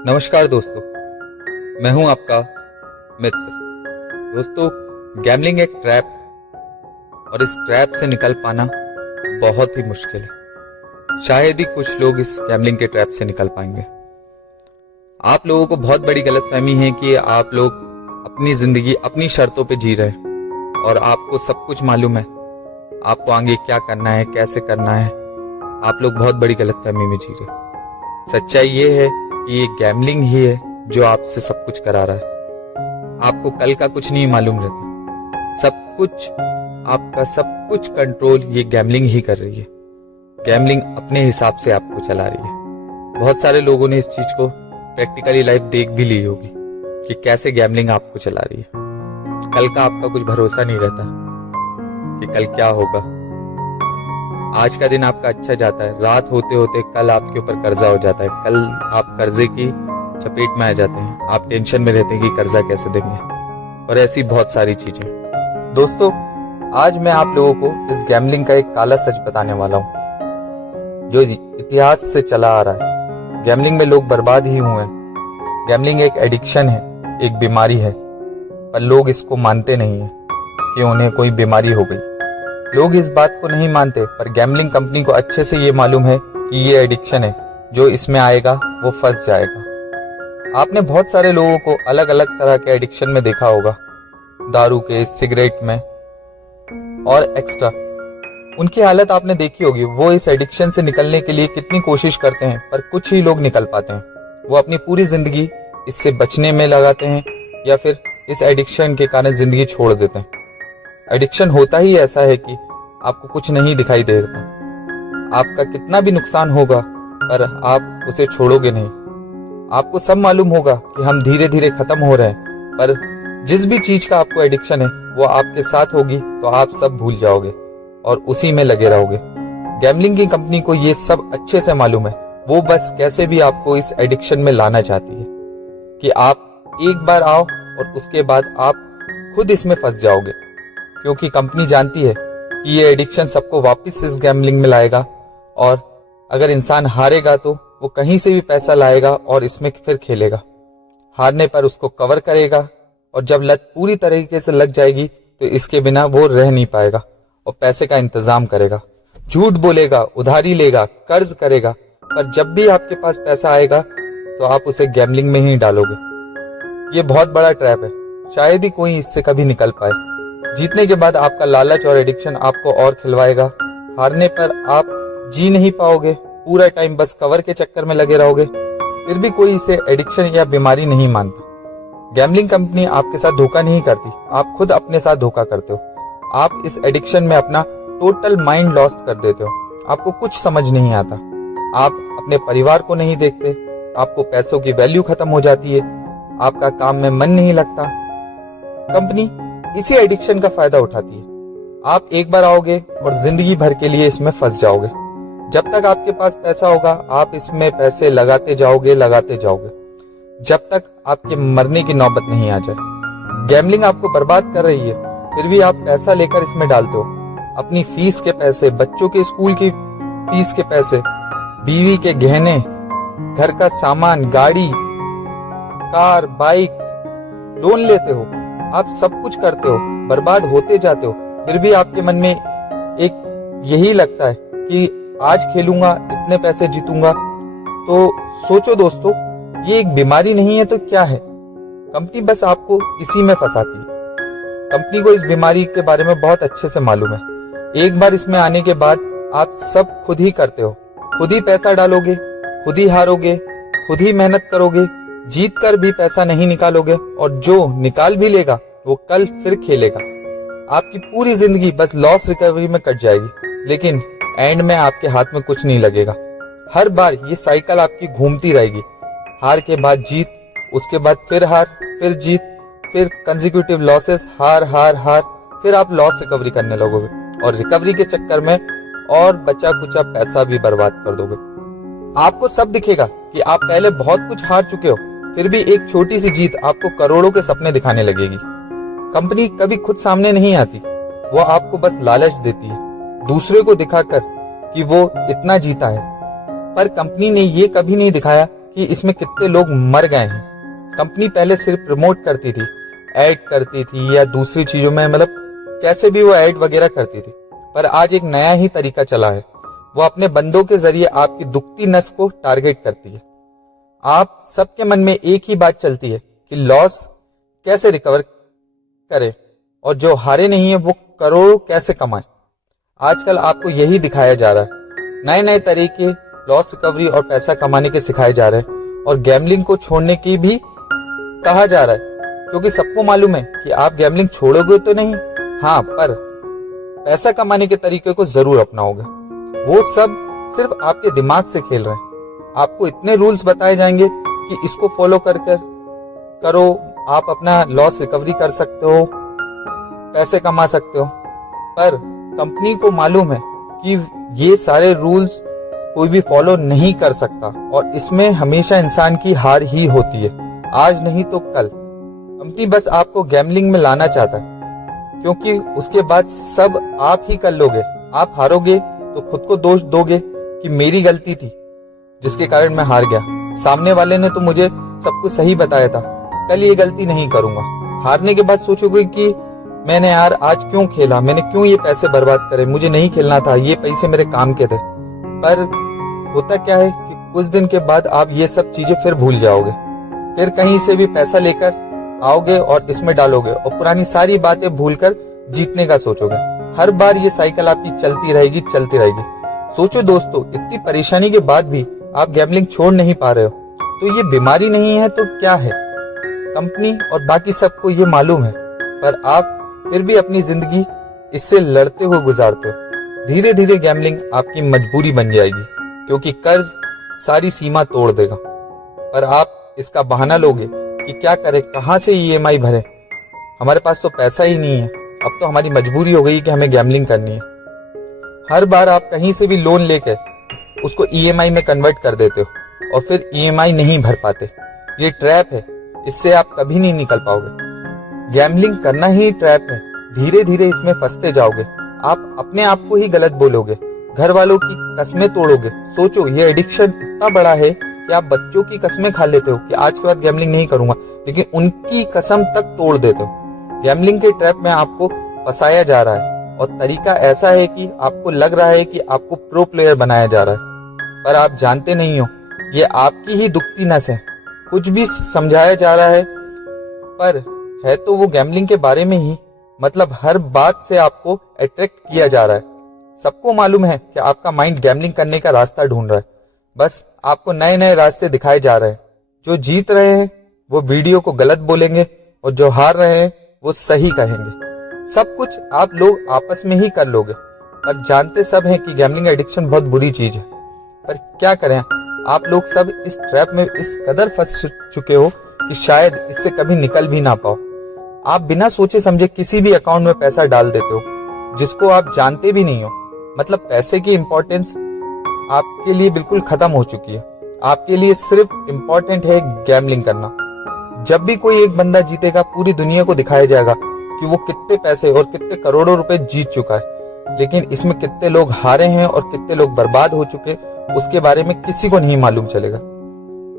नमस्कार दोस्तों, मैं हूं आपका मित्र। दोस्तों, गैम्बलिंग एक ट्रैप है और इस ट्रैप से निकल पाना बहुत ही मुश्किल है। शायद ही कुछ लोग इस गैम्बलिंग के ट्रैप से निकल पाएंगे। आप लोगों को बहुत बड़ी गलतफहमी है कि आप लोग अपनी जिंदगी अपनी शर्तों पे जी रहे हैं और आपको सब कुछ मालूम है, आपको आगे क्या करना है, कैसे करना है। आप लोग बहुत बड़ी गलतफहमी में जी रहे हैं। सच्चाई ये है कि ये गैम्बलिंग ही है जो आपसे सब कुछ करा रहा है। आपको कल का कुछ नहीं मालूम रहता। सब कुछ, आपका सब कुछ कंट्रोल ये गैम्बलिंग ही कर रही है। गैम्बलिंग अपने हिसाब से आपको चला रही है। बहुत सारे लोगों ने इस चीज को प्रैक्टिकली लाइफ देख भी ली होगी कि कैसे गैम्बलिंग आपको चला रही है। कल का आपका कुछ भरोसा नहीं रहता कि कल क्या होगा। आज का दिन आपका अच्छा जाता है, रात होते होते कल आपके ऊपर कर्जा हो जाता है। कल आप कर्जे की चपेट में आ जाते हैं। आप टेंशन में रहते हैं कि कर्जा कैसे देंगे, और ऐसी बहुत सारी चीजें। दोस्तों, आज मैं आप लोगों को इस गैम्बलिंग का एक काला सच बताने वाला हूं जो इतिहास से चला आ रहा है। गैम्बलिंग में लोग बर्बाद ही हुए हैं। गैम्बलिंग एक एडिक्शन है, एक बीमारी है, पर लोग इसको मानते नहीं है कि उन्हें कोई बीमारी हो गई। लोग इस बात को नहीं मानते, पर गैम्बलिंग कंपनी को अच्छे से ये मालूम है कि ये एडिक्शन है, जो इसमें आएगा वो फंस जाएगा। आपने बहुत सारे लोगों को अलग अलग तरह के एडिक्शन में देखा होगा, दारू के, सिगरेट में और एक्स्ट्रा। उनकी हालत आपने देखी होगी। वो इस एडिक्शन से निकलने के लिए कितनी कोशिश करते हैं, पर कुछ ही लोग निकल पाते हैं। वो अपनी पूरी जिंदगी इससे बचने में लगाते हैं या फिर इस एडिक्शन के कारण जिंदगी छोड़ देते हैं। एडिक्शन होता ही ऐसा है कि आपको कुछ नहीं दिखाई देता। आपका कितना भी नुकसान होगा, पर आप उसे छोड़ोगे नहीं। आपको सब मालूम होगा कि हम धीरे धीरे खत्म हो रहे हैं, पर जिस भी चीज का आपको एडिक्शन है वो आपके साथ होगी तो आप सब भूल जाओगे और उसी में लगे रहोगे। गैम्बलिंग की कंपनी को ये सब अच्छे से मालूम है। वो बस कैसे भी आपको इस एडिक्शन में लाना चाहती है कि आप एक बार आओ और उसके बाद आप खुद इसमें फंस जाओगे, क्योंकि कंपनी जानती है कि ये एडिक्शन सबको वापस इस गैम्बलिंग में लाएगा, और अगर इंसान हारेगा तो वो कहीं से भी पैसा लाएगा और इसमें फिर खेलेगा। हारने पर उसको कवर करेगा, और जब लत पूरी तरीके से लग जाएगी तो इसके बिना वो रह नहीं पाएगा और पैसे का इंतजाम करेगा। झूठ बोलेगा, उधारी लेगा, कर्ज करेगा, पर जब भी आपके पास पैसा आएगा तो आप उसे गैम्बलिंग में ही डालोगे। ये बहुत बड़ा ट्रैप है, शायद ही कोई इससे कभी निकल पाए। जीतने के बाद आपका लालच और एडिक्शन आपको और खिलवाएगा। हारने पर आप जी नहीं पाओगे, पूरा टाइम बस कवर के चक्कर में लगे रहोगे। फिर भी कोई इसे एडिक्शन या बीमारी नहीं मानता। गैम्बलिंग कंपनी आपके साथ धोखा नहीं करती, आप खुद अपने साथ धोखा करते हो। आप इस एडिक्शन में अपना टोटल माइंड लॉस्ट कर देते हो। आपको कुछ समझ नहीं आता, आप अपने परिवार को नहीं देखते, आपको पैसों की वैल्यू खत्म हो जाती है, आपका काम में मन नहीं लगता। कंपनी इसी एडिक्शन का फायदा उठाती है। आप एक बार आओगे और जिंदगी भर के लिए इसमें फंस जाओगे। जब तक आपके पास पैसा होगा आप इसमें पैसे लगाते जाओगे, जब तक आपके मरने की नौबत नहीं आ जाए। गैम्बलिंग आपको बर्बाद कर रही है, फिर भी आप पैसा लेकर इसमें डालते हो। अपनी फीस के पैसे, बच्चों के स्कूल की फीस के पैसे, बीवी के गहने, घर का सामान, गाड़ी, कार, बाइक, लोन लेते हो। आप सब कुछ करते हो, बर्बाद होते जाते हो। फिर भी आपके मन में एक यही लगता है कि आज खेलूंगा, इतने पैसे जीतूंगा। तो सोचो दोस्तों, ये एक बीमारी नहीं है तो क्या है? कंपनी बस आपको इसी में फंसाती है। कंपनी को इस बीमारी के बारे में बहुत अच्छे से मालूम है। एक बार इसमें आने के बाद आप सब खुद ही करते हो, खुद ही पैसा डालोगे, खुद ही हारोगे, खुद ही मेहनत करोगे, जीत कर भी पैसा नहीं निकालोगे, और जो निकाल भी लेगा वो कल फिर खेलेगा। आपकी पूरी जिंदगी बस लॉस रिकवरी में कट जाएगी, लेकिन एंड में आपके हाथ में कुछ नहीं लगेगा। हर बार ये साइकिल आपकी घूमती रहेगी। हार के बाद जीत, उसके बाद फिर हार, फिर जीत, फिर कंसेक्यूटिव लॉसेस, हार हार हार, फिर आप लॉस रिकवरी करने लगोगे और रिकवरी के चक्कर में और बचा कुचा पैसा भी बर्बाद कर दोगे। आपको सब दिखेगा कि आप पहले बहुत कुछ हार चुके हो, फिर भी एक छोटी सी जीत आपको करोड़ों के सपने दिखाने लगेगी। कंपनी कभी खुद सामने नहीं आती, वो आपको बस लालच देती है, दूसरे को दिखाकर कि वो इतना जीता है। पर कंपनी ने ये कभी नहीं दिखाया कि इसमें कितने लोग मर गए हैं। कंपनी पहले सिर्फ प्रमोट करती थी, ऐड करती थी या दूसरी चीजों में, मतलब कैसे भी वो ऐड वगैरह करती थी, पर आज एक नया ही तरीका चला है। वो अपने बंदों के जरिए आपकी दुखती नस को टारगेट करती है। आप सबके मन में एक ही बात चलती है कि लॉस कैसे रिकवर करे और जो हारे नहीं है वो करोड़ों कैसे कमाए। आजकल आपको यही दिखाया जा रहा है। नए नए तरीके लॉस रिकवरी और पैसा कमाने के सिखाए जा रहे हैं और गैम्बलिंग को छोड़ने की भी कहा जा रहा है, क्योंकि सबको मालूम है कि आप गैम्बलिंग छोड़ोगे तो नहीं, हाँ, पर पैसा कमाने के तरीके को जरूर अपनाओगे। वो सब सिर्फ आपके दिमाग से खेल रहे हैं। आपको इतने रूल्स बताए जाएंगे कि इसको फॉलो कर करो, आप अपना लॉस रिकवरी कर सकते हो, पैसे कमा सकते हो। पर कंपनी को मालूम है कि ये सारे रूल्स कोई भी फॉलो नहीं कर सकता और इसमें हमेशा इंसान की हार ही होती है, आज नहीं तो कल। कंपनी बस आपको गैम्बलिंग में लाना चाहता है, क्योंकि उसके बाद सब आप ही कर लोगे। आप हारोगे तो खुद को दोष दोगे कि मेरी गलती थी जिसके कारण मैं हार गया, सामने वाले ने तो मुझे सब कुछ सही बताया था, कल ये गलती नहीं करूंगा। हारने के बाद सोचोगे कि मैंने यार आज क्यों खेला, मैंने क्यों ये पैसे बर्बाद करे, मुझे नहीं खेलना था, ये पैसे मेरे काम के थे। पर होता क्या है कि कुछ दिन के बाद आप ये सब चीजें फिर भूल जाओगे, फिर कहीं से भी पैसा लेकर आओगे और इसमें डालोगे और पुरानी सारी बातें भूलकर जीतने का सोचोगे। हर बार ये साइकिल आपकी चलती रहेगी। सोचो दोस्तों, इतनी परेशानी के बाद भी आप गैम्बलिंग छोड़ नहीं पा रहे हो तो ये बीमारी नहीं है तो क्या है? कंपनी और बाकी सबको ये मालूम है, पर आप फिर भी अपनी जिंदगी इससे लड़ते हुए गुजारते हो। धीरे धीरे गैम्बलिंग आपकी मजबूरी बन जाएगी, क्योंकि कर्ज सारी सीमा तोड़ देगा। पर आप इसका बहाना लोगे कि क्या करें, कहां से ईएमआई भरें, हमारे पास तो पैसा ही नहीं है, अब तो हमारी मजबूरी हो गई कि हमें गैम्बलिंग करनी है। हर बार आप कहीं से भी लोन लेकर उसको ईएमआई में कन्वर्ट कर देते हो और फिर ईएमआई नहीं भर पाते। ये ट्रैप है, इससे आप कभी नहीं निकल पाओगे। गैम्बलिंग करना ही ट्रैप है, धीरे धीरे इसमें फंसते जाओगे। आप अपने आप को ही गलत बोलोगे, घर वालों की कस्में तोड़ोगे। सोचो, ये एडिक्शन इतना बड़ा है कि आप बच्चों की कस्में खा लेते हो कि आज के बाद गैम्बलिंग नहीं करूंगा, लेकिन उनकी कसम तक तोड़ देते हो। गैम्बलिंग के ट्रैप में आपको फंसाया जा रहा है और तरीका ऐसा है कि आपको लग रहा है कि आपको प्रो प्लेयर बनाया जा रहा है, पर आप जानते नहीं हो ये आपकी ही दुखती नस है। कुछ भी समझाया जा रहा है पर है तो वो गैम्बलिंग के बारे में ही, मतलब हर बात से आपको अट्रैक्ट किया जा रहा है। सबको मालूम है कि आपका माइंड गैम्बलिंग करने का रास्ता ढूंढ रहा है, बस आपको नए नए रास्ते दिखाए जा रहे हैं। जो जीत रहे हैं वो वीडियो को गलत बोलेंगे और जो हार रहे हैं वो सही कहेंगे। सब कुछ आप लोग आपस में ही कर लोगे, पर जानते सब हैं कि गैम्बलिंग एडिक्शन बहुत बुरी चीज है। पर क्या करें, आप लोग सब इस ट्रैप में इस कदर फंस चुके हो कि शायद इससे कभी निकल भी ना पाओ। आप बिना सोचे समझे किसी भी अकाउंट में पैसा डाल देते हो जिसको आप जानते भी नहीं हो। मतलब पैसे की इंपॉर्टेंस आपके लिए बिल्कुल खत्म हो चुकी है। आपके लिए सिर्फ इम्पोर्टेंट है गैम्बलिंग करना। जब भी कोई एक बंदा जीतेगा, पूरी दुनिया को दिखाया जाएगा कि वो कितने पैसे और कितने करोड़ों रुपए जीत चुका है, लेकिन इसमें कितने लोग हारे हैं और कितने लोग बर्बाद हो चुके उसके बारे में किसी को नहीं मालूम चलेगा।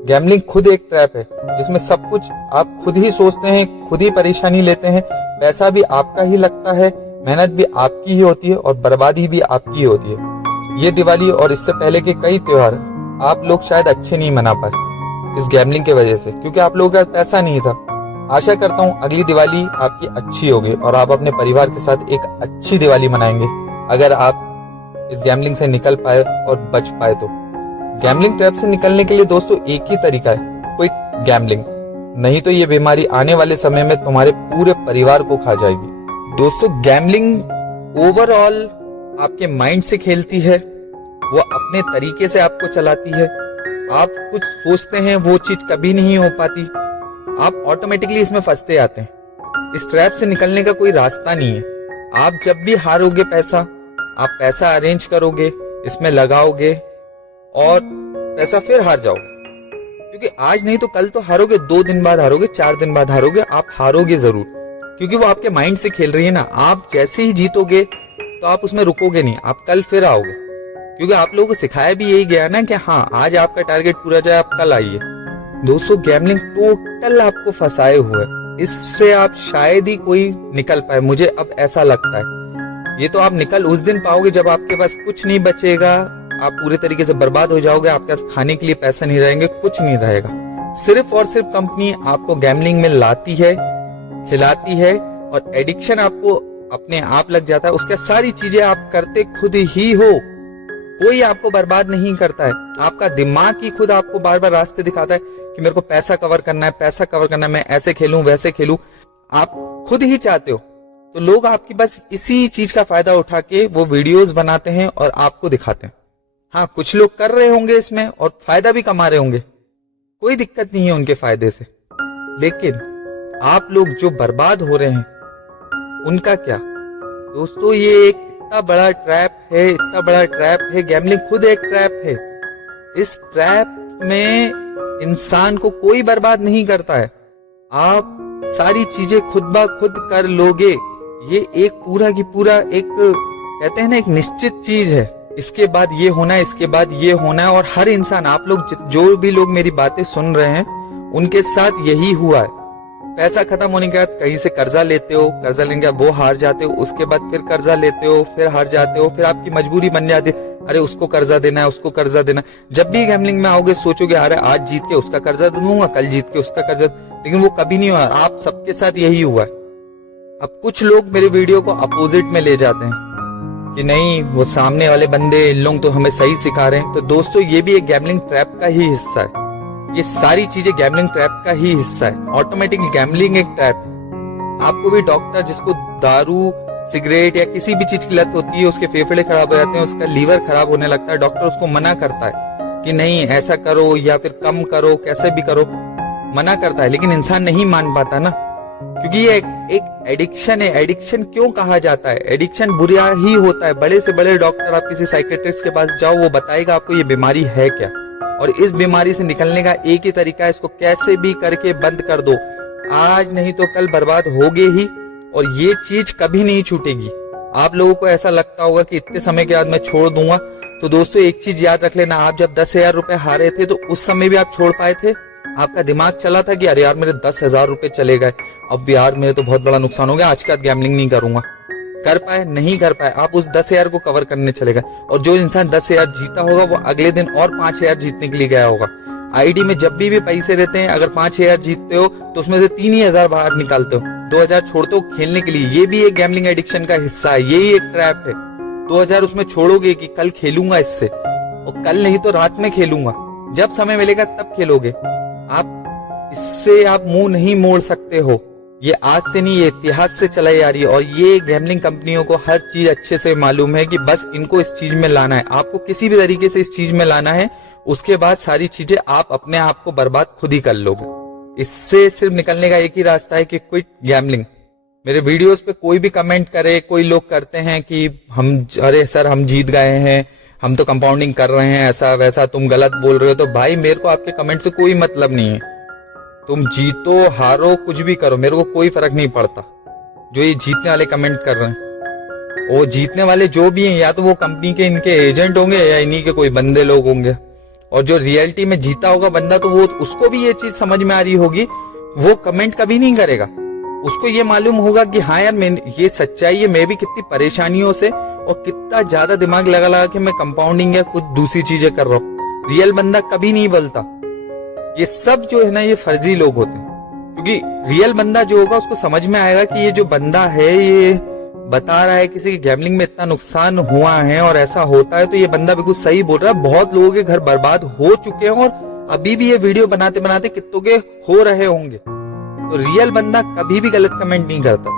गैम्बलिंग खुद एक ट्रैप है जिसमें सब कुछ आप खुद ही सोचते हैं, खुद ही परेशानी लेते हैं, पैसा भी आपका ही लगता है, मेहनत भी आपकी ही होती है और बर्बादी भी आपकी ही होती है। ये दिवाली और इससे पहले के कई त्योहार आप लोग शायद अच्छे नहीं मना पाए इस गैम्बलिंग के वजह से, क्योंकि आप लोगों का पैसा नहीं था। आशा करता हूँ अगली दिवाली आपकी अच्छी होगी और आप अपने परिवार के साथ एक अच्छी दिवाली मनाएंगे, अगर आप इस गैम्बलिंग से निकल पाए और बच पाए तो। गैम्बलिंग ट्रैप से निकलने के लिए दोस्तों एक ही तरीका है, क्विट गैम्बलिंग, नहीं तो ये बीमारी आने वाले समय में तुम्हारे पूरे परिवार को खा जाएगी। दोस्तों, गैम्बलिंग ओवरऑल आपके माइंड से खेलती है, वो अपने तरीके से आपको चलाती है। आप कुछ सोचते हैं वो चीज कभी नहीं हो पाती, आप ऑटोमेटिकली इसमें फंसते आते हैं। इस ट्रैप से निकलने का कोई रास्ता नहीं है। आप जब भी हारोगे पैसा, आप पैसा अरेंज करोगे, इसमें लगाओगे और पैसा फिर हार जाओगे, क्योंकि आज नहीं तो कल तो हारोगे, 2 दिन बाद हारोगे, 4 दिन बाद हारोगे, आप हारोगे जरूर, क्योंकि वो आपके माइंड से खेल रही है ना। आप जैसे ही जीतोगे तो आप उसमें रुकोगे नहीं, आप कल फिर आओगे, क्योंकि आप लोगों को सिखाया भी यही गया ना कि हाँ आज आपका टारगेट पूरा जाए, आप कल आइए। दोस्तों गैमलिंग टोटल आपको फंसाए हुए, इससे आप शायद ही कोई निकल पाए, मुझे अब ऐसा लगता है। ये तो आप निकल उस दिन पाओगे जब आपके पास कुछ नहीं बचेगा, आप पूरे तरीके से बर्बाद हो जाओगे, आपके पास खाने के लिए पैसा नहीं रहेंगे, कुछ नहीं रहेगा। सिर्फ और सिर्फ कंपनी आपको गैमलिंग में लाती है, खिलाती है और एडिक्शन आपको अपने आप लग जाता है। उसके सारी चीजें आप करते खुद ही हो, कोई आपको बर्बाद नहीं करता है। आपका दिमाग ही खुद आपको बार बार रास्ते दिखाता है कि मेरे को पैसा कवर करना है, पैसा कवर करना है, मैं ऐसे खेलूं वैसे खेलूं। आप खुद ही चाहते हो, तो लोग आपकी बस इसी चीज का फायदा उठा के वो वीडियोस बनाते हैं और आपको दिखाते हैं। हाँ, कुछ लोग कर रहे होंगे इसमें और फायदा भी कमा रहे होंगे, कोई दिक्कत नहीं है उनके फायदे से, लेकिन आप लोग जो बर्बाद हो रहे हैं उनका क्या? दोस्तों ये एक इतना बड़ा ट्रैप है, इतना बड़ा ट्रैप है, गैमलिंग खुद एक ट्रैप है। इस ट्रैप में इंसान को कोई बर्बाद नहीं करता है, आप सारी चीजें खुद ब खुद कर लोगे। ये एक पूरा की पूरा एक कहते हैं ना, एक निश्चित चीज है, इसके बाद ये होना है, इसके बाद ये होना है। और हर इंसान, आप लोग जो भी लोग मेरी बातें सुन रहे हैं, उनके साथ यही हुआ है। पैसा खत्म होने के बाद कहीं से कर्जा लेते हो, कर्जा लेने के बाद वो हार जाते हो, उसके बाद फिर कर्जा लेते हो, फिर हार जाते हो, फिर आपकी मजबूरी बन जाती है, अरे उसको कर्जा देना है, उसको कर्जा देना। जब भी गैमलिंग में आओगे सोचोगे अरे आज जीत के उसका कर्जा दूंगा, कल जीत के उसका कर्जा, लेकिन वो कभी नहीं हुआ। आप सबके साथ यही हुआ है। अब कुछ लोग मेरे वीडियो को अपोजिट में ले जाते हैं कि नहीं वो सामने वाले बंदे, इन लोग तो हमें सही सिखा रहे हैं। तो दोस्तों ये भी एक गैमलिंग ट्रैप का ही हिस्सा है, ये सारी चीजें गैमलिंग ट्रैप का ही हिस्सा है। ऑटोमेटिकली गैमलिंग एक ट्रैप है। आपको भी डॉक्टर, जिसको दारू, सिगरेट या किसी भी चीज की लत होती है, उसके फेफड़े खराब हो जाते हैं, उसका लीवर खराब होने लगता है, डॉक्टर उसको मना करता है कि नहीं ऐसा करो या फिर कम करो, कैसे भी करो, मना करता है, लेकिन इंसान नहीं मान पाता ना, क्योंकि ये एक एडिक्शन है। एडिक्शन क्यों कहा जाता है? एडिक्शन बुरा ही होता है। बड़े से बड़े डॉक्टर, आप किसी साइकेट्रिस्ट के पास जाओ, वो बताएगा आपको ये बीमारी है क्या, और इस बीमारी से निकलने का एक ही तरीका है, इसको कैसे भी करके बंद कर दो, आज नहीं तो कल बर्बाद होगे ही, और ये चीज कभी नहीं छूटेगी। आप लोगों को ऐसा लगता होगा कि इतने समय के बाद मैं छोड़ दूंगा, तो दोस्तों एक चीज याद रख लेना, आप जब 10,000 रुपए हारे थे तो उस समय भी आप छोड़ पाए थे? आपका दिमाग चला था कि अरे यार मेरे 10,000 रुपए चले गए, अब यार मेरे तो बहुत बड़ा नुकसान हो गया, आज के बाद गैमलिंग नहीं करूंगा। कर पाए? नहीं कर पाए। आप उस 10,000 को कवर करने चले गए, और जो इंसान 10,000 जीता होगा वो अगले दिन और 5,000 जीतने के लिए गया होगा। आईडी में जब भी पैसे रहते हैं, अगर 5,000 जीतते हो तो उसमें से 3,000 बाहर निकालते हो, 2,000 छोड़ते हो खेलने के लिए। ये भी एक गैमलिंग एडिक्शन का हिस्सा है, यही एक ट्रैप है। 2,000 उसमें छोड़ोगे कि कल खेलूंगा इससे, और कल नहीं तो रात में खेलूंगा, जब समय मिलेगा तब खेलोगे। आप इससे आप मुंह नहीं मोड़ सकते हो। ये आज से नहीं, ये इतिहास से चलाई आ रही है, और ये गैमलिंग कंपनियों को हर चीज अच्छे से मालूम है कि बस इनको इस चीज में लाना है, आपको किसी भी तरीके से इस चीज में लाना है। उसके बाद सारी चीजें आप अपने आप को बर्बाद खुद ही कर लोगे। इससे सिर्फ निकलने का एक ही रास्ता है कि क्विट गैमलिंग। मेरे वीडियोस पे कोई भी कमेंट करे, कोई लोग करते हैं कि हम, अरे सर हम जीत गए हैं, हम तो कंपाउंडिंग कर रहे हैं, ऐसा वैसा, तुम गलत बोल रहे हो। तो भाई मेरे को आपके कमेंट से कोई मतलब नहीं है, तुम जीतो हारो कुछ भी करो, मेरे को कोई फर्क नहीं पड़ता। जो ये जीतने वाले कमेंट कर रहे हैं, वो जीतने वाले जो भी हैं, या तो वो कंपनी के इनके एजेंट होंगे या इन्हीं के कोई बंदे लोग होंगे। और जो रियलिटी में जीता होगा बंदा, तो वो उसको भी ये चीज समझ में आ रही होगी, वो कमेंट कभी नहीं करेगा। उसको ये मालूम होगा कि हाँ यार ये सच्चाई है, मैं भी कितनी परेशानियों से और कितना ज्यादा दिमाग लगा लगा के मैं कंपाउंडिंग या कुछ दूसरी चीजें कर रहा हूँ। रियल बंदा कभी नहीं बोलता। ये सब जो है ना, ये फर्जी लोग होते हैं, क्योंकि रियल बंदा जो होगा उसको समझ में आएगा कि ये जो बंदा है, ये बता रहा है किसी के गैमलिंग में इतना नुकसान हुआ है और ऐसा होता है, तो ये बंदा बिल्कुल सही बोल रहा है। बहुत लोगों के घर बर्बाद हो चुके हैं, और अभी भी ये वीडियो बनाते बनाते कितनों के हो रहे होंगे। तो रियल बंदा कभी भी गलत कमेंट नहीं करता,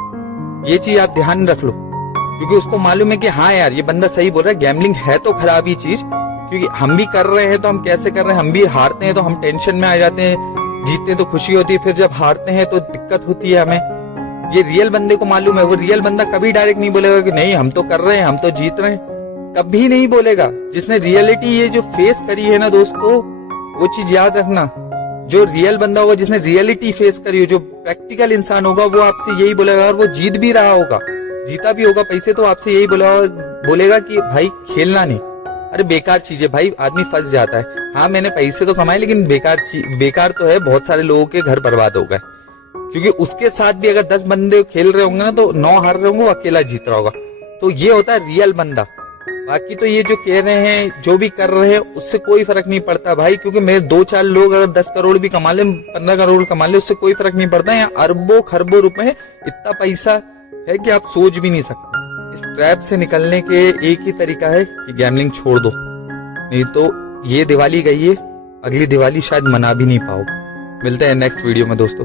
ये चीज आप ध्यान रख लो, क्योंकि उसको मालूम है कि हाँ यार ये बंदा सही बोल रहा है, गैमलिंग है तो खराब ही चीज, क्योंकि हम भी कर रहे हैं तो हम कैसे कर रहे हैं, हम भी हारते हैं तो हम टेंशन में आ जाते हैं, जीतते हैं तो खुशी होती है, फिर जब हारते हैं तो दिक्कत होती है हमें। ये रियल बंदे को मालूम है। वो रियल बंदा कभी डायरेक्ट नहीं बोलेगा कि नहीं हम तो कर रहे हैं, हम तो जीत रहे हैं, कभी नहीं बोलेगा। जिसने रियलिटी ये जो फेस करी है ना दोस्तों, वो चीज याद रखना, जो रियल बंदा होगा, जिसने रियलिटी फेस करी हो, जो प्रैक्टिकल इंसान होगा, वो आपसे यही बोलेगा। और वो जीत भी रहा होगा, जीता भी होगा पैसे, तो आपसे यही बोलेगा कि भाई खेलना नहीं, अरे बेकार चीज है भाई, आदमी फंस जाता है। हाँ मैंने पैसे तो कमाए, लेकिन बेकार तो है, बहुत सारे लोगों के घर बर्बाद हो गए, क्योंकि उसके साथ भी अगर 10 बंदे खेल रहे होंगे ना तो 9 हार रहे होंगे, वो अकेला जीत रहा होगा। तो ये होता है रियल बंदा। बाकी तो ये जो कह रहे हैं, जो भी कर रहे हैं, उससे कोई फर्क नहीं पड़ता भाई, क्योंकि मेरे 2-4 लोग अगर 10 करोड़ भी कमा ले, 15 करोड़ कमा ले, उससे कोई फर्क नहीं पड़ता। यहाँ अरबों खरबों रुपए इतना पैसा है कि आप सोच भी नहीं सकते। इस ट्रैप से निकलने के एक ही तरीका है कि गैम्बलिंग छोड़ दो, नहीं तो ये दिवाली गई है, अगली दिवाली शायद मना भी नहीं पाओ। मिलते हैं नेक्स्ट वीडियो में दोस्तों।